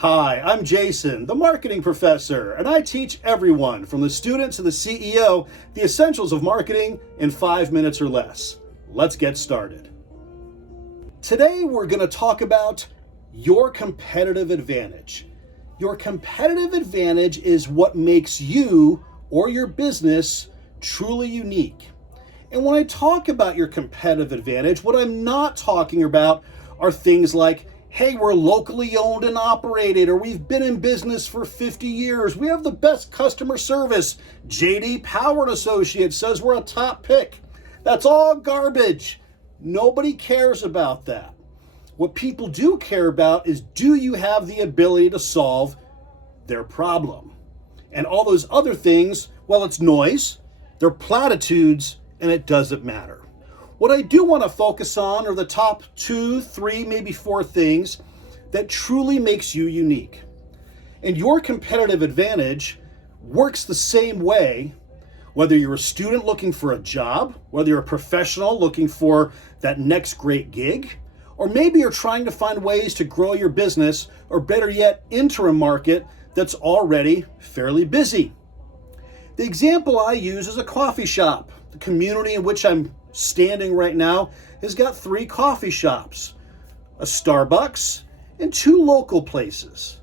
Hi, I'm Jason, the marketing professor, and I teach everyone from the student to the CEO the essentials of marketing in 5 minutes or less. Let's get started. Today we're going to talk about your competitive advantage. Your competitive advantage is what makes you or your business truly unique. And when I talk about your competitive advantage, what I'm not talking about are things like, hey, we're locally owned and operated, or we've been in business for 50 years. We have the best customer service. J.D. Power and Associates says we're a top pick. That's all garbage. Nobody cares about that. What people do care about is, do you have the ability to solve their problem? And all those other things, well, it's noise, they're platitudes, and it doesn't matter. What I do want to focus on are the top 2, 3, maybe 4 things that truly makes you unique. And your competitive advantage works the same way, whether you're a student looking for a job, whether you're a professional looking for that next great gig, or maybe you're trying to find ways to grow your business, or better yet, enter a market that's already fairly busy. The example I use is a coffee shop. The community in which I'm standing right now has got 3 coffee shops, a Starbucks, and 2 local places.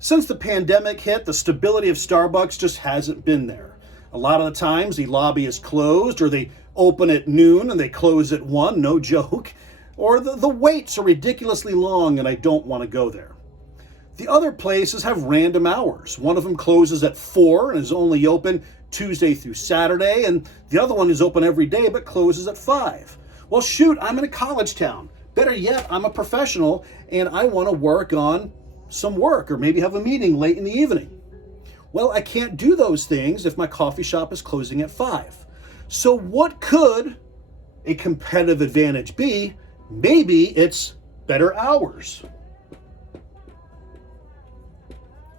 Since the pandemic hit, the stability of Starbucks just hasn't been there. A lot of the times the lobby is closed, or they open at noon and they close at 1, no joke, or the waits are ridiculously long and I don't want to go there. The other places have random hours. One of them closes at 4 and is only open Tuesday through Saturday, and the other one is open every day but closes at 5. Well, shoot, I'm in a college town. Better yet, I'm a professional and I want to work on some work or maybe have a meeting late in the evening. Well, I can't do those things if my coffee shop is closing at 5. So what could a competitive advantage be? Maybe it's better hours.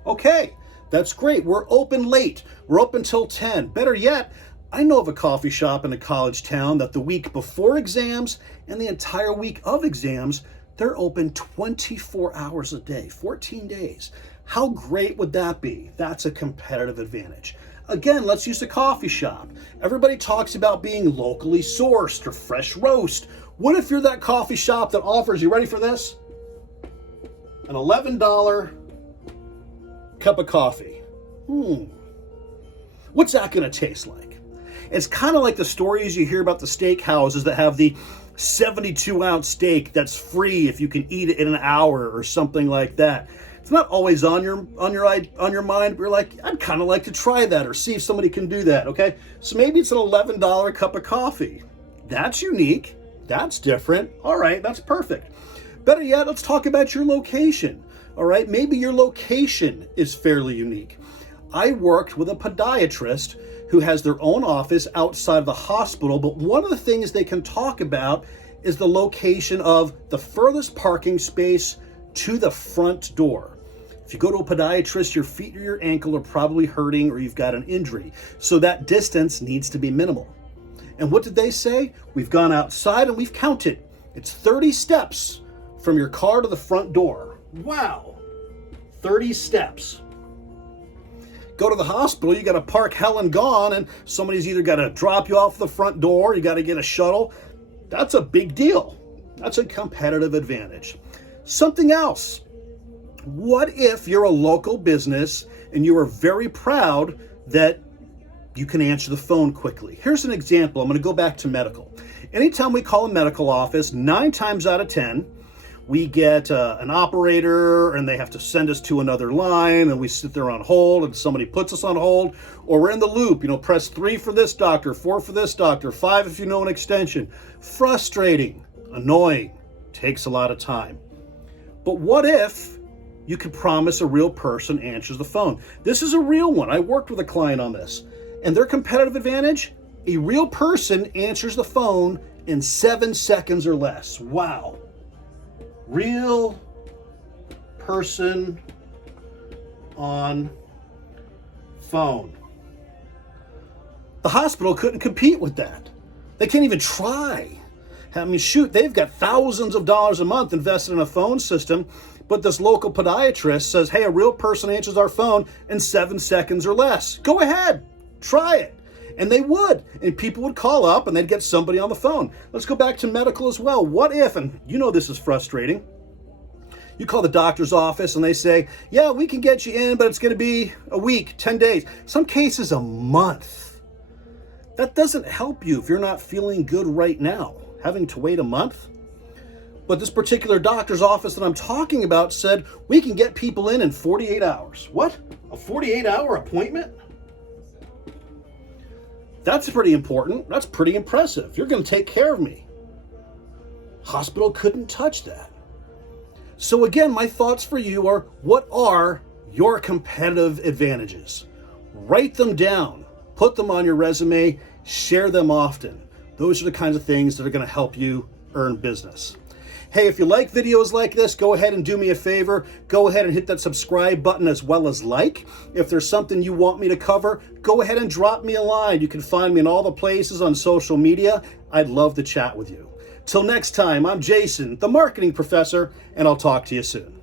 Okay, that's great. We're open late. We're open till 10. Better yet, I know of a coffee shop in a college town that the week before exams and the entire week of exams, they're open 24 hours a day, 14 days. How great would that be? That's a competitive advantage. Again, let's use the coffee shop. Everybody talks about being locally sourced or fresh roast. What if you're that coffee shop that offers, you ready for this? An $11 cup of coffee. What's that going to taste like? It's kind of like the stories you hear about the steak houses that have the 72-ounce steak that's free if you can eat it in an hour or something like that. It's not always on your mind, but you're like, I'd kind of like to try that or see if somebody can do that, okay? So maybe it's an $11 cup of coffee. That's unique. That's different. All right, that's perfect. Better yet, let's talk about your location. All right, maybe your location is fairly unique. I worked with a podiatrist who has their own office outside of the hospital, but one of the things they can talk about is the location of the furthest parking space to the front door. If you go to a podiatrist, your feet or your ankle are probably hurting or you've got an injury, so that distance needs to be minimal. And what did they say? We've gone outside and we've counted. It's 30 steps from your car to the front door. Wow, 30 steps. Go to the hospital, you got to park hell and gone, and somebody's either got to drop you off the front door, you got to get a shuttle. That's a big deal. That's a competitive advantage. Something else. What if you're a local business and you are very proud that you can answer the phone quickly? Here's an example. I'm going to go back to medical. Anytime we call a medical office, 9 times out of 10, we get an operator and they have to send us to another line and we sit there on hold and somebody puts us on hold, or we're in the loop, press 3 for this doctor, 4 for this doctor, 5 if you know an extension. Frustrating, annoying, takes a lot of time. But what if you could promise a real person answers the phone? This is a real one. I worked with a client on this, and their competitive advantage, a real person answers the phone in 7 seconds or less. Wow. Real person on phone. The hospital couldn't compete with that. They can't even try. I mean, shoot, they've got thousands of dollars a month invested in a phone system, But this local podiatrist says, hey, a real person answers our phone in 7 seconds or less. Go ahead, try it. And they would, and people would call up and they'd get somebody on the phone. Let's go back to medical as well. What if, and you know this is frustrating, you call the doctor's office and they say, yeah, we can get you in, but it's going to be a week, 10 days, some cases a month. That doesn't help you if you're not feeling good right now, having to wait a month. But this particular doctor's office that I'm talking about said, we can get people in 48 hours. What? A 48-hour appointment? That's pretty important. That's pretty impressive. You're going to take care of me. Hospital couldn't touch that. So again, my thoughts for you are, what are your competitive advantages? Write them down, put them on your resume, share them often. Those are the kinds of things that are going to help you earn business. Hey, if you like videos like this, go ahead and do me a favor. Go ahead and hit that subscribe button as well as like. If there's something you want me to cover, go ahead and drop me a line. You can find me in all the places on social media. I'd love to chat with you. Till next time, I'm Jason, the marketing professor, and I'll talk to you soon.